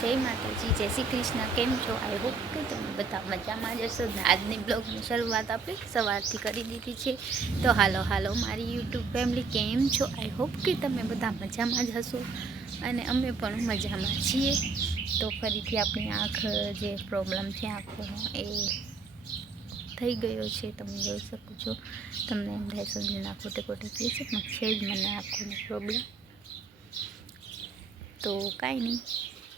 જય માતાજી, જય શ્રી કૃષ્ણ. કેમ છો? આઈ હોપ કે તમે બધા મજામાં જ હશો. આજની બ્લોગની શરૂઆત આપણે સવારથી કરી દીધી છે. તો હાલો મારી યુટ્યુબ ફેમિલી, કેમ છો? આઈ હોપ કે તમે બધા મજામાં જ હશો અને અમે પણ મજામાં છીએ. તો ફરીથી આપણી આંખ જે પ્રોબ્લેમ છે આંખોનો એ થઈ ગયો છે. તમે જોઈ શકો છો. તમને એમ થાય સમજીને ખોટે કહે છે પણ છે જ મને આંખોનો પ્રોબ્લેમ. તો કાંઈ નહીં,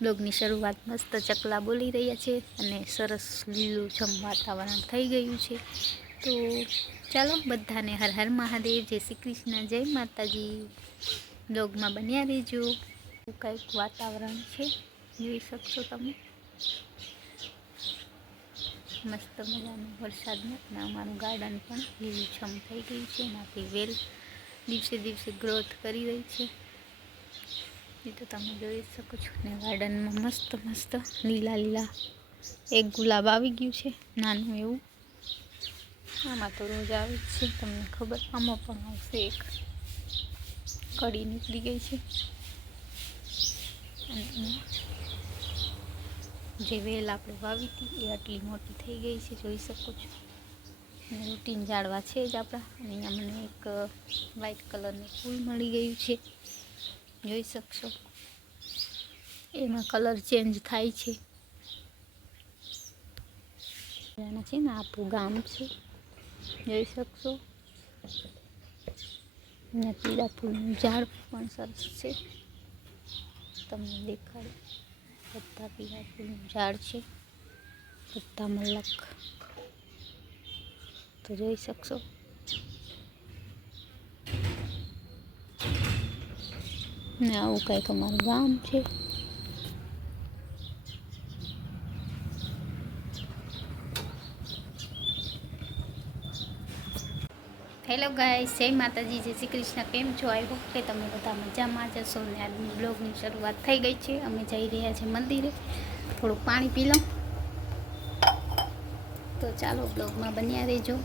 બ્લોગની શરૂઆત મસ્ત ચકલા બોલી રહ્યા છે અને સરસ લીલુંછમ વાતાવરણ થઈ ગયું છે. તો ચાલો બધાને હર હર મહાદેવ, જય શ્રી કૃષ્ણ, જય માતાજી. બ્લોગમાં બન્યા રહેજો. કંઈક વાતાવરણ છે, જોઈ શકશો તમે. મસ્ત મજાનો વરસાદનો અને અમારું ગાર્ડન પણ લીલુંછમ થઈ ગયું છે. એનાથી વેલ દિવસે દિવસે ગ્રોથ કરી રહી છે. એ તો તમે જોઈ શકો છો. ને ગાર્ડનમાં મસ્ત લીલા એક ગુલાબ આવી ગયું છે, નાનું એવું. આમાં તો રોજ આવે જ છે, તમને ખબર. આમાં પણ આવશે એક. કળી નીકળી ગઈ છે અને જે વેલ આપણે વાવી હતી એ આટલી મોટી થઈ ગઈ છે, જોઈ શકો છો. અને રૂટીન ઝાડવા છે જ આપણા. અને અહીંયા મને એક વ્હાઈટ કલરનું ફૂલ મળી ગયું છે, જોઈ શકશો. એમાં કલર ચેન્જ થાય છે. એના છે ને આપણું ગામ છે, જોઈ શકશો. અને પીળા ફૂલનું ઝાડ પણ સરસ છે, તમને દેખાડે. બધા પીળા ફૂલનું ઝાડ છે, બધા મલક, તો જોઈ શકશો. ને આવું કંઈક અમારું ગામ છે. હેલો ગાઈસ, જય માતાજી, જય શ્રી કૃષ્ણ. કેમ છો? આઈ હોપ કે તમે બધા મજામાં જ હશો. ને આજની બ્લોગની શરૂઆત થઈ ગઈ છે. અમે જઈ રહ્યા છીએ મંદિરે. થોડુંક પાણી પી લો. તો ચાલો બ્લોગમાં બન્યા રહેજો.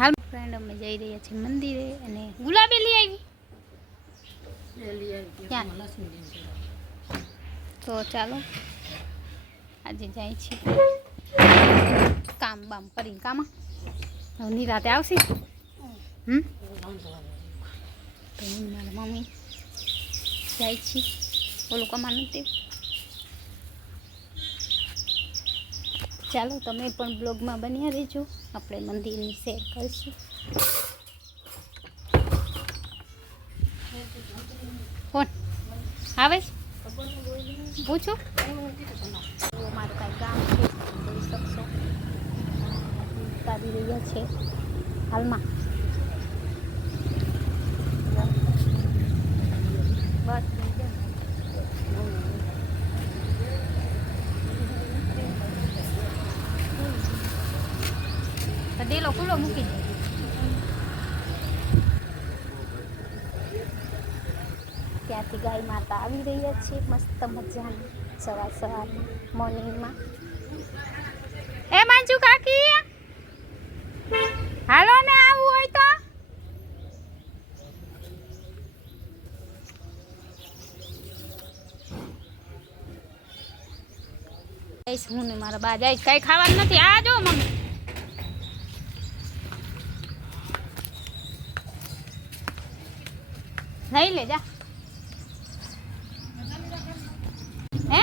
હાલ ફ્રેન્ડ, અમે જઈ રહ્યા છીએ મંદિરે. અને ગુલાબી લઈ આવી ક્યાં? તો ચાલો આજે જાય છે કામ બામ કરીને. કામાં હવે નિરાતે આવશે. તો મારા મમ્મી જાય છે ઓલું કમા નથી. ચાલો તમે પણ બ્લોગમાં બન્યા રહેજો. આપણે મંદિરની શેર કરીશું. કોણ આવે છે પૂછું? અમારું કાંઈ ગામ છે, જોઈ શકશો. ઉતારી રહ્યા છે હાલમાં. બસ ડેલો ખુલ્લો મૂકી દે. ત્યાંથી ગાય માતા આવી રહ્યા છે, મસ્ત મજાની સવાર મોર્નિંગમાં. એ મંજુ કાકી, હાલો ને આવું હોય તો. હું ને મારા બા જાય. કઈ ખાવાનું નથી. આ જો મમ્મી, લઈ લે જા. હે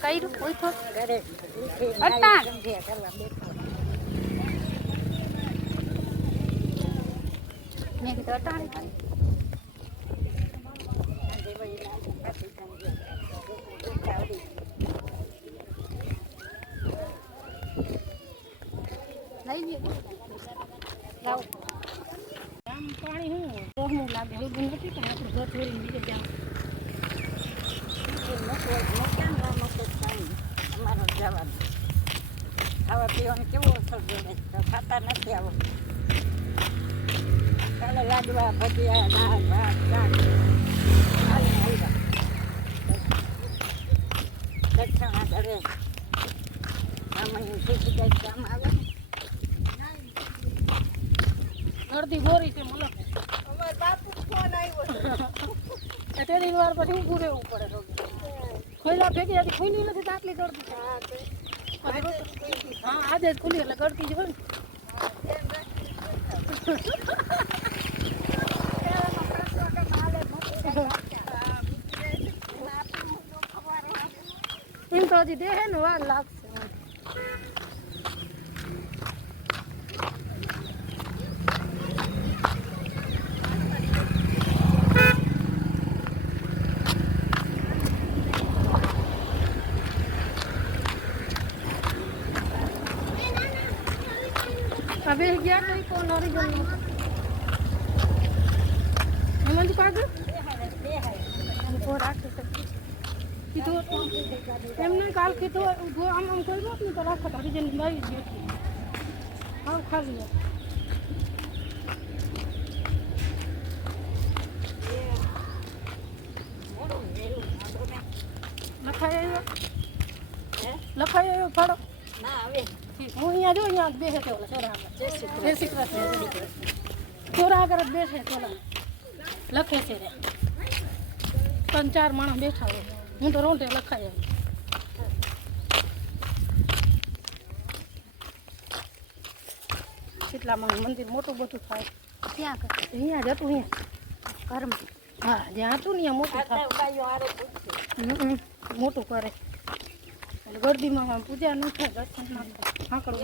કર્યું હોય તો અટાણ. મેં કીધું અટાણ. લાવો આમ પાણી હું કોહનું લાગે હલગું નથી પણ આપણું ઘર છોડીને બીજે જાવ અમારો જવાનું ખાવા પીવાનું કેવું અસર જોડે તો ખાતા નથી આવો કાલે લાડવા ભજીયા દાળ ભાત શાક દક્ષિણા કરે આમાં શીખી જાય કામ આવે અડધી બોરી છે મલક અમારે બાપુ ફોન આવ્યો તેની વાર પછી ઊભું રહેવું પડે ખોઈલા ફેંકી જતી ખુલ્લી નથી તો આટલી કરતી હા આજે જ ખુલ્લી એટલે કરતી જ હોય ને એમ તો હજી દેહે ને વાર લાગશે अबे गया कोई कौन ओरिजिनल हेमंत पागल हमको राख सकती कितो एमने काल कितो वो हम कोई बात नहीं तो राख ओरिजिनल भाई जी हां खा लिया લખાયો ફાડો ના હવે હું અહીંયા જો અહીંયા બેસે છે ઓલા છોરા જય શ્રી કૃષ્ણ છોરા આગળ જ બેસે છે ઓલા લખે છે રે 3-4 માણસ બેઠા હોય હું તો રોંઢે લખાય કેટલામાં મંદિર મોટું બધું થાય ક્યાં કરે અહીંયા જ હતું અહીંયા ઘરમાં હા જ્યાં હતું ને મોટું થાય મોટું કરે ગરદીમાં પૂજા ન થાય દર્શન ના થાય આંકડો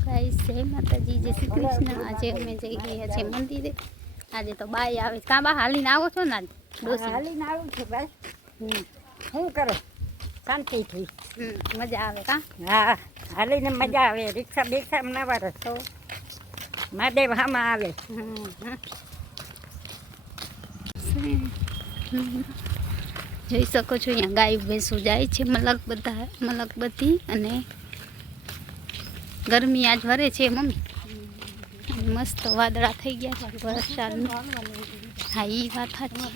ગાઈસ જય માતાજી જય શ્રી કૃષ્ણ આજે અમે જઈ ગયા છે મંદિરે આજે તો બાઈ આવે કાં બા હાલીને આવો છો ને ડોસી હાલીને આવું છે ભાઈ શું કરે શાંતિથી મજા આવે કા હા હાલીને મજા આવે રિક્ષા બેક્ષા ના વારે તો મહાદેવ હામાં આવે જોઈ શકો છો અહીંયા ગાય ભેંસું જાય છે મલક બધી અને ગરમી આજ વરે છે મમ્મી મસ્ત વાદળા થઈ ગયા છે વરસાદનું હા એ વાત સાચી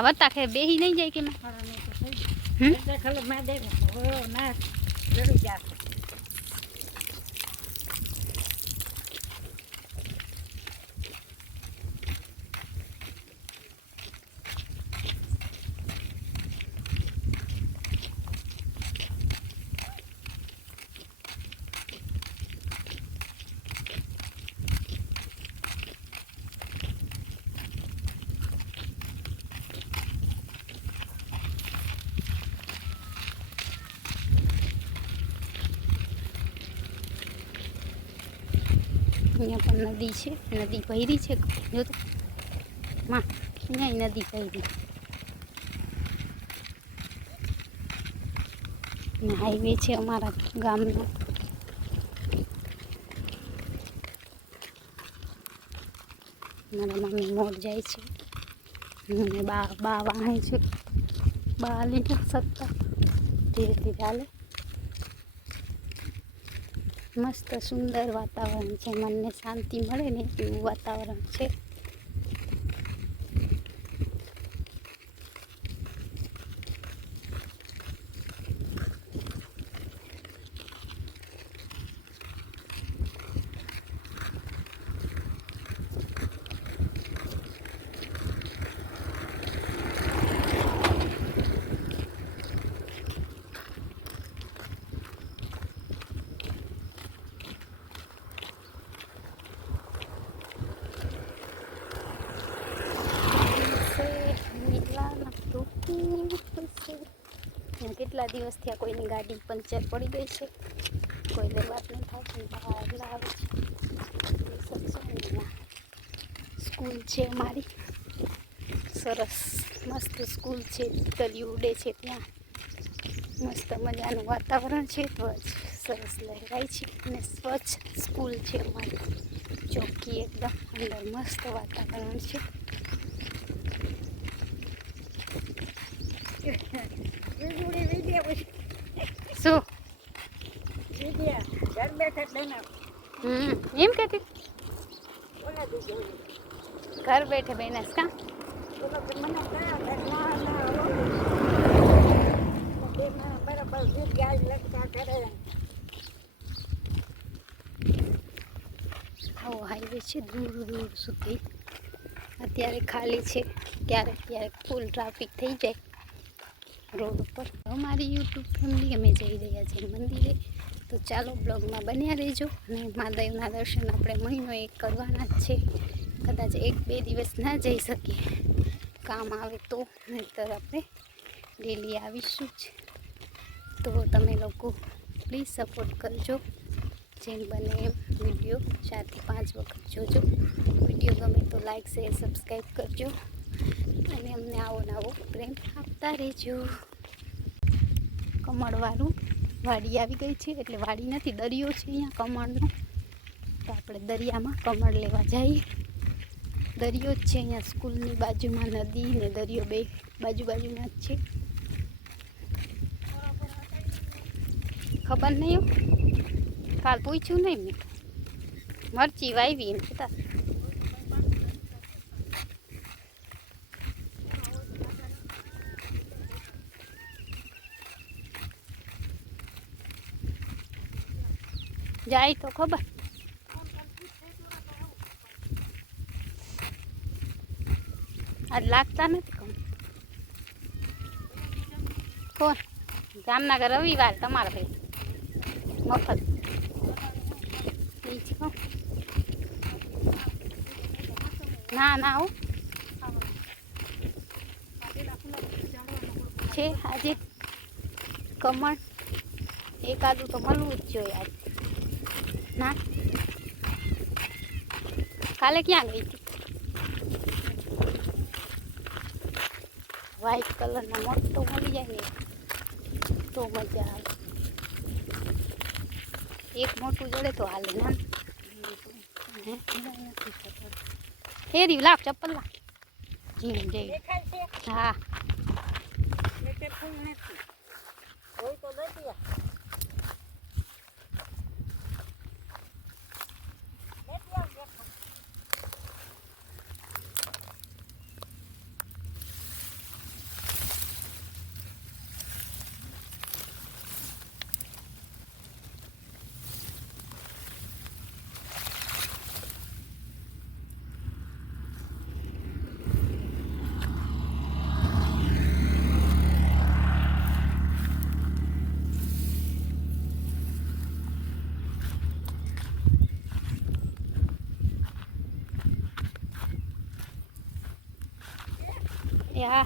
વત્તા ખે બેહી નહીં જાય કે મહાદેવ ના રડી જાય અહીંયા પણ નદી છે નદી ભરી છે જો તો માં અહીંયા નદી ભરી ને હાઈવે છે અમારા ગામનો મારા મમ્મી મોર જાય છે અને બા વાહે છે બા હાલી નથી શકતા ધીરે ધીરે હાલે મસ્ત સુંદર વાતાવરણ છે મનને શાંતિ મળે ને એવું વાતાવરણ છે કેટલા દિવસ થયા કોઈની ગાડી પંચર પડી ગઈ છે કોઈ વાત નહીં થતી બહાર આવે છે સ્કૂલ છે અમારી સરસ મસ્ત સ્કૂલ છે તલિયું ઉડે છે ત્યાં મસ્ત મજાનું વાતાવરણ છે ધ્વજ સરસ લહેરાય છે અને સ્વચ્છ સ્કૂલ છે અમારી ચોખ્ખી એકદમ અંદર મસ્ત વાતાવરણ છે શું એમ કહેતી ઘર બેઠે બેનસ કા આવો હાઈવે છે દૂર દૂર સુધી અત્યારે ખાલી છે ક્યારેક ક્યારેક ફૂલ ટ્રાફિક થઈ જાય રોડ ઉપર અમારી યુટ્યુબ ફેમિલી અમે જઈ રહ્યા છીએ મંદિરે તો ચાલો બ્લોગમાં બન્યા રહેજો અને મહાદેવના દર્શન આપણે મહિનો એક કરવાના જ છે કદાચ 1-2 દિવસ ના જઈ શકીએ કામ આવે તો નહીંતર આપણે ડેલી આવીશું જ તો તમે લોકો પ્લીઝ સપોર્ટ કરજો જેમ બને એમ વિડીયો 4 થી 5 વખત જોજો વિડીયો ગમે તો લાઈક શેર સબસ્ક્રાઈબ કરજો અને અમને આવો નવો પ્રેમ આપતા રહેજો કમળવાળું વાડી આવી ગઈ છે એટલે વાડી નથી દરિયો છે અહીંયા કમળનો તો આપણે દરિયામાં કમળ લેવા જઈએ દરિયો જ છે અહીંયા સ્કૂલની બાજુમાં નદી ને દરિયો બે બાજુમાં જ છે ખબર નહીં કાલ પૂછ્યું નહીં મેં મરચી વાવી એમ કહેતા જાય તો ખબર આજ લાગતા નથી કોણ જામનગર રવિવાર તમારે ભાઈ મફત ના હો છે આજે કમળ એકાદું તો મળવું જ જોઈએ આજે ના કાલે ક્યાં ગઈ હતી વ્હાઈટ કલરના મોટો મળી જાય ને તો મજા આવે એક મોટું જોડે તો હાલે ના હેરી લાવ ચપ્પલ લાવ જી જઈ હા Yeah.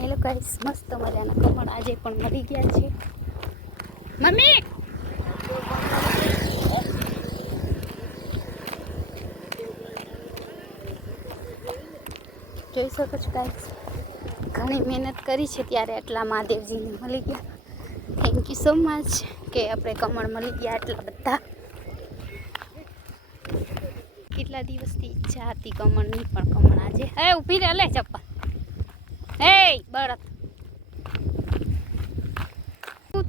હેલો ગાઈસ મસ્ત મજાના કમળ આજે પણ મળી ગયા છે મમ્મી જોઈ શકો છો ગાઈસ ઘણી મહેનત કરી છે ત્યારે આટલા મહાદેવજીને મળી ગયા થેન્ક યુ સો મચ કે આપણે કમળ મળી ગયા આટલા બધા કેટલા દિવસથી ઈચ્છા હતી કમળની પણ કમળ આજે હે ઊભી રહે લે ચપ્પલ હે બળદ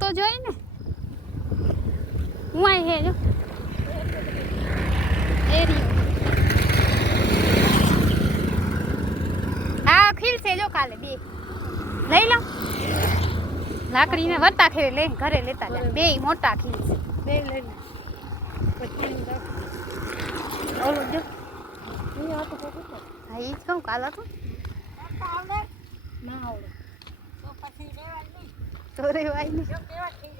તો જોઈ ને હું આઈ હે જો હા ખીલશે જો કાલે બે લઈ લો લાકડીને વરતા ખેડે લઈને ઘરે લેતા જાય બે મોટા ખીલશે બે લઈ લે પછી ઓલો જો અહીંયા તો કોકો હા એ જ કહું કાલે તો ના આવડે તો રેવાય નહીં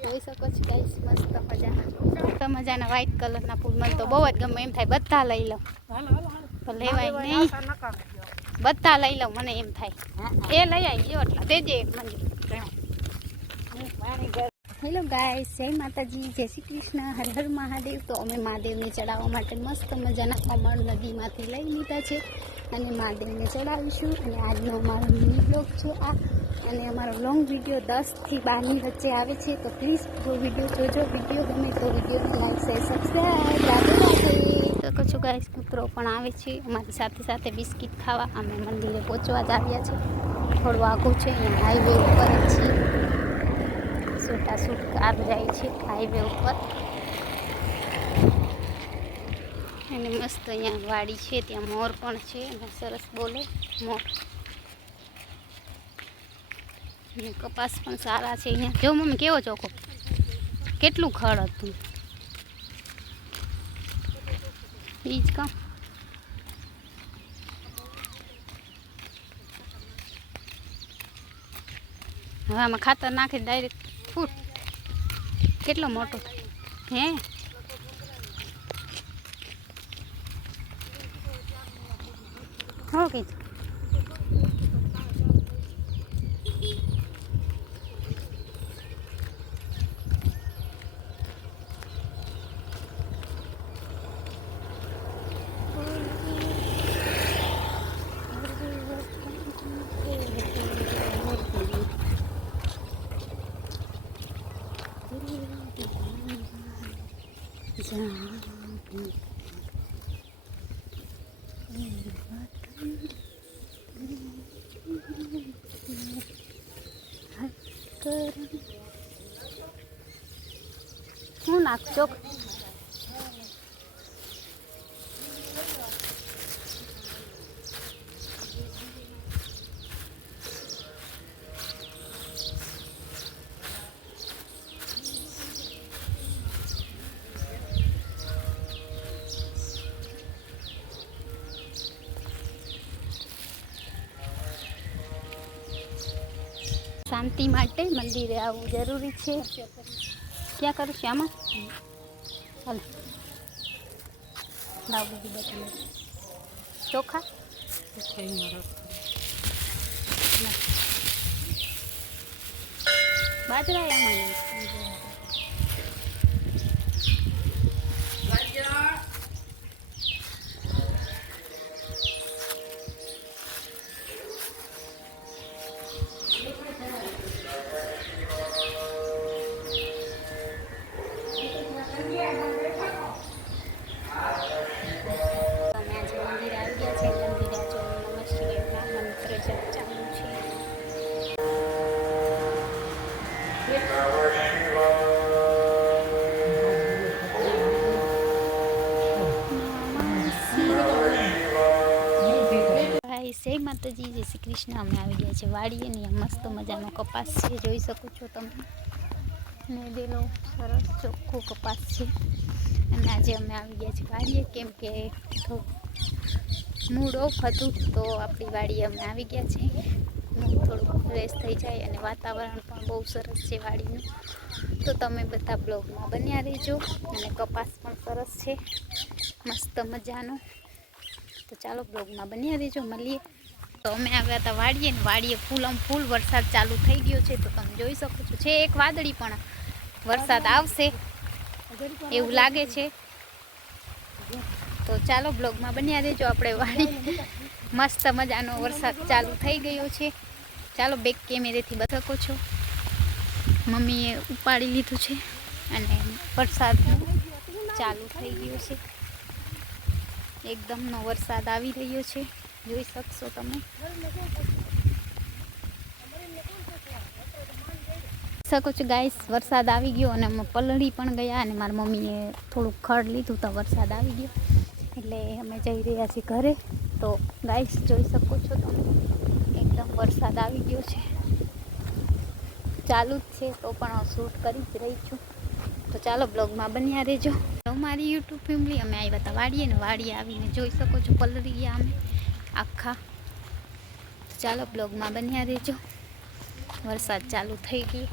જોઈ શકો છો ગાઈસ મસ્ત મજાના વ્હાઈટ કલરના ફૂલ મને તો બહુ જ ગમે એમ થાય બધા લઈ લઉં તો લેવાય નહીં બધા લઈ લઉં મને એમ થાય એ લઈ આવી જો એટલા દેજે એક મંજુ હેલો ગાઈસ જય માતાજી જય શ્રી કૃષ્ણ હર હર મહાદેવ તો અમે મહાદેવને ચડાવવા માટે મસ્ત મજાના કમળ નદીમાંથી લઈ લીધા છે અને મહાદેવને ચડાવીશું અને આજનો અમારો મિની બ્લોગ છે આ અને અમારો લોંગ વિડીયો 10 થી 12ની વચ્ચે આવે છે તો પ્લીઝ વિડીયો જોજો વિડીયો ગમે તો વિડીયોને લાઈક શેર સબસ્ક્રાઈબ રાધે તો કશું ગાઈસ કૂતરો પણ આવે છે અમારી સાથે સાથે બિસ્કિટ ખાવા અમે મંદિરે પહોંચવા જ આવ્યા છે થોડું આઘું છે અહીંયા હાઈવે ઉપર જ છીએ છૂટાછૂટ કાર જાય છે હાઈવે ઉપર અને મસ્ત અહીંયા વાડી છે ત્યાં મોર પણ છે અને સરસ બોલે મોર અને કપાસ પણ સારા છે અહીંયા જો મમ્મી કેવો ચોખ્ખો કેટલું ખડ હતું એ જ કામ હવે આમાં ખાતર નાખી ડાયરેક્ટ ફૂટ કેટલો મોટો હે ઓકે હું નાખજો શાંતિ માટે મંદિરે આવવું જરૂરી છે ક્યાં કરું છું આમાં ચાલો લાવ બધી બધી ચોખા બાજરા આમાં જય માતાજી જય શ્રી કૃષ્ણ અમે આવી ગયા છે વાડીએ ને મસ્ત મજાનો કપાસ છે જોઈ શકો છો તમે ને દેલો સરસ ચોખ્ખો કપાસ છે અને આજે અમે આવી ગયા છે વાડીએ કેમ કે મૂડ ઓફ હતું તો આપણી વાડીએ અમે આવી ગયા છે થોડુંક ફ્રેશ થઈ જાય અને વાતાવરણ પણ બહુ સરસ છે વાડીનું તો તમે બધા બ્લોગમાં બન્યા રહેજો અને કપાસ પણ સરસ છે મસ્ત મજાનો તો ચાલો બ્લોગમાં બન્યા રહેજો મળીએ તો અમે આવ્યા હતા વાડીએ ને વાડીએ ફૂલ વરસાદ ચાલુ થઈ ગયો છે તો તમે જોઈ શકો છો છે એક વાદળી પણ વરસાદ આવશે એવું લાગે છે તો ચાલો બ્લોગમાં બન્યા રહેજો આપણે વાડી મસ્ત મજાનો વરસાદ ચાલુ થઈ ગયો છે ચાલો બેક કેમેરેથી બતાવી શકો છો મમ્મીએ ઉપાડી લીધું છે અને વરસાદ ચાલુ થઈ ગયો છે એકદમનો વરસાદ આવી રહ્યો છે જોઈ શકશો તમે શકો છો ગાઈસ, વરસાદ આવી ગયો અને અમે પલળી પણ ગયા અને મારી મમ્મીએ થોડુંક ખડ લીધું તો વરસાદ આવી ગયો એટલે અમે જઈ રહ્યા છીએ ઘરે. તો ગાઈસ જોઈ શકો છો તમે, એકદમ વરસાદ આવી ગયો છે, ચાલુ જ છે તો પણ શૂટ કરી જ રહી છું. તો ચાલો બ્લોગમાં બન્યા રહેજો. મારી યુટ્યુબ ફેમિલી અમે આવ્યા હતા વાડીએ ને વાડીએ આવીને જોઈ શકો છો પલળી ગયા અમે આખા. તો ચાલો બ્લોગમાં બન્યા રહેજો. વરસાદ ચાલુ થઈ ગયો.